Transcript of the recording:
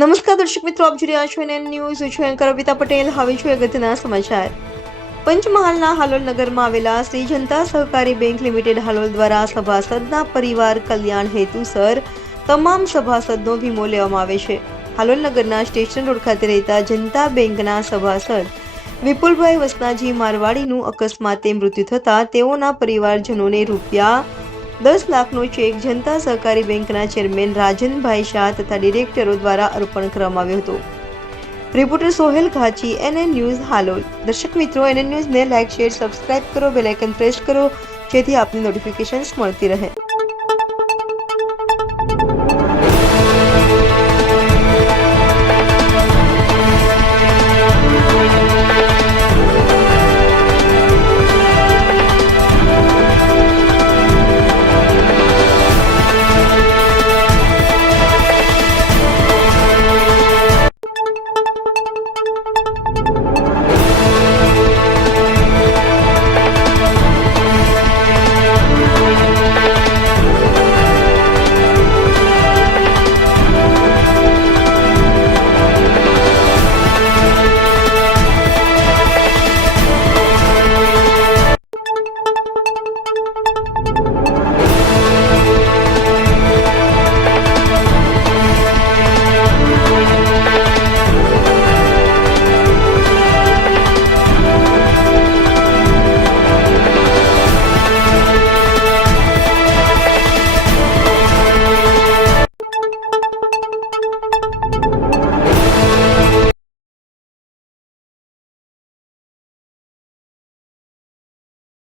નમસ્કાર દર્શક મિત્રો, આપ જોઈ રહ્યા છો એનએન ન્યૂઝ. હું છું એન્કર અર્પિતા પટેલ. હવે જોઈએ અગત્યના સમાચાર. પંચમહાલના હાલોલ નગરમાં આવેલા શ્રી જનતા સહકારી બેંક લિમિટેડ હાલોલ દ્વારા સભાસદના પરિવાર કલ્યાણ હેતુસર તમામ સભાસદનો વીમો લેવામાં આવે છે. હાલોલ નગરના સ્ટેશન રોડ ખાતે રહેતા જનતા બેંકના સભાસદ વિપુલભાઈ વસનાજી મારવાડીનું અકસ્માતે મૃત્યુ થતાં તેઓના પરિવારજનોને ₹10 લાખનો ચેક જનતા સહકારી બેંકના ચેરમેન રાજનભાઈ શાહ તથા ડિરેક્ટરો દ્વારા અર્પણ કરવામાં આવ્યો હતો. Reporter Sohel Ghachi, NN news Halol. દર્શક મિત્રો, એનએન ન્યૂઝને લાઇક, શેર, સબસ્ક્રાઇબ કરો, બેલ આઇકન પ્રેસ કરો જેથી આપની નોટિફિકેશન્સ મળતી રહે.